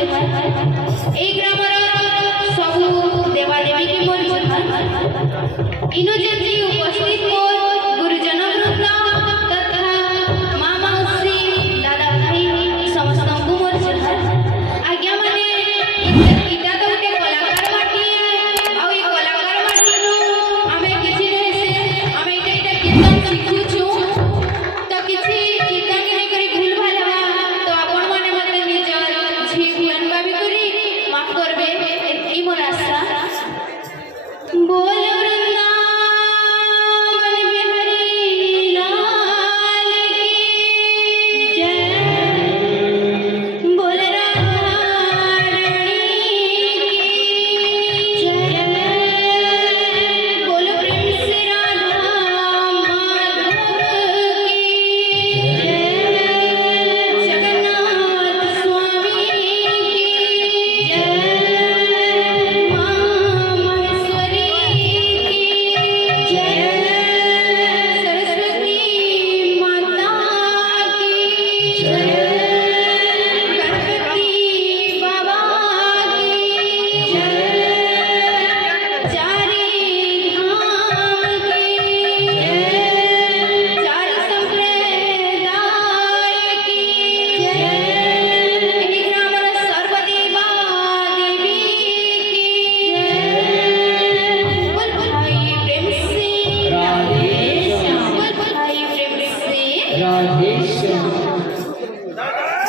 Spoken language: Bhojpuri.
এই গ্রামের সবু দেবাদেবী কি মোর ইনো যেতি উপস্থিত মোর গুরুজন বৃন্দ তথা মা মাউসী দাদা ভাই ସମସ୍ତଙ୍କୁ ମୋର ଆଜ୍ଞା ମାନେ ଇଟା ତ ଗୋଟେ କଳାକାର ମାଟି ଆଉ ଏ କଳାକାର ମାଟିରୁ ଆମେ କିଛି ଆମେ ଏଇଟା କୀର୍ତ୍ତନ ଶିଖୁଛୁ ତ କିଛି କୀର୍ତ୍ତନ ନେଇକରି ଭୁଲ ଭାଲ ହେବା ତ ଆପଣ ମାନେ ମତେ ନିଜର ଝି ଭୁଆନ ଭାବି କରି ମାଫ କରବେ ଏତିକି ମୋର ଆଶା बोल वृंदावन बिहारी लाल की जय बोल राधा रानी की जय बोल प्रेम से राधा माधव की जय जगन्नाथ स्वामी की जय मां महेश्वरी जय सरस्वती माता की जय गणपति बाबा की जय चारी धाम की जय चार संप्रदाय की जय एही ग्रामर सर्वदेवा देवी की जय बोल भाई प्रेम से राधे श्याम बोल भाई प्रेम से राधे श्याम राधे